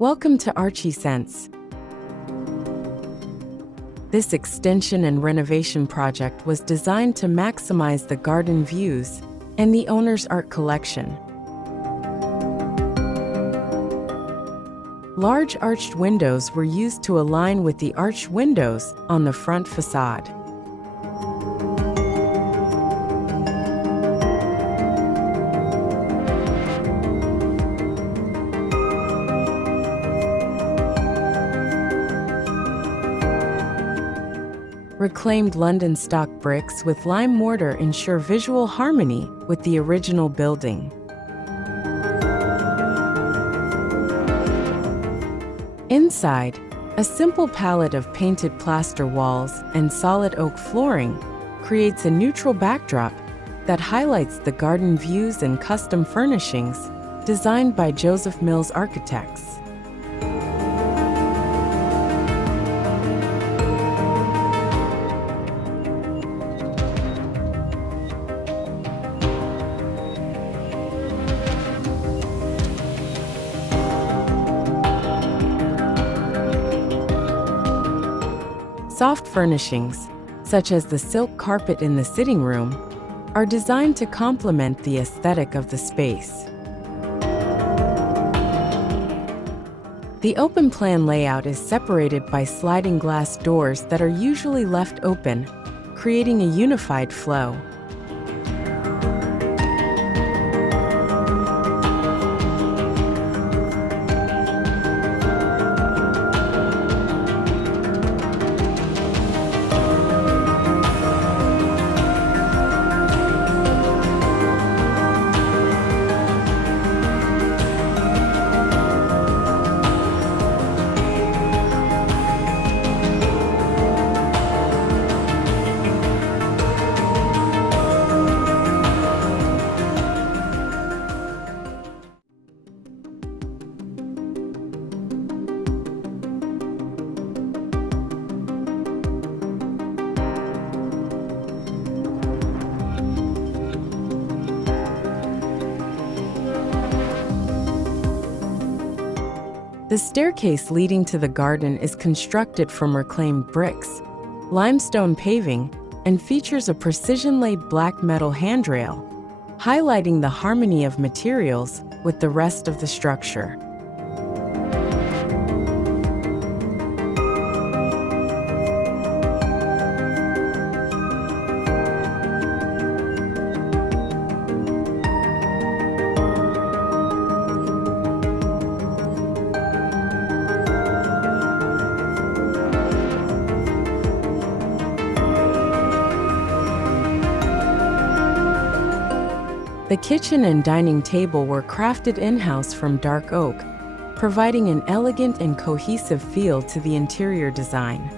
Welcome to Archiesense. This extension and renovation project was designed to maximize the garden views and the owner's art collection. Large arched windows were used to align with the arched windows on the front facade. Reclaimed London stock bricks with lime mortar ensure visual harmony with the original building. Inside, a simple palette of painted plaster walls and solid oak flooring creates a neutral backdrop that highlights the garden views and custom furnishings designed by Joseph Mills Architects. Soft furnishings, such as the silk carpet in the sitting room, are designed to complement the aesthetic of the space. The open-plan layout is separated by sliding glass doors that are usually left open, creating a unified flow. The staircase leading to the garden is constructed from reclaimed bricks, limestone paving, and features a precision-laid black metal handrail, highlighting the harmony of materials with the rest of the structure. The kitchen and dining table were crafted in-house from dark oak, providing an elegant and cohesive feel to the interior design.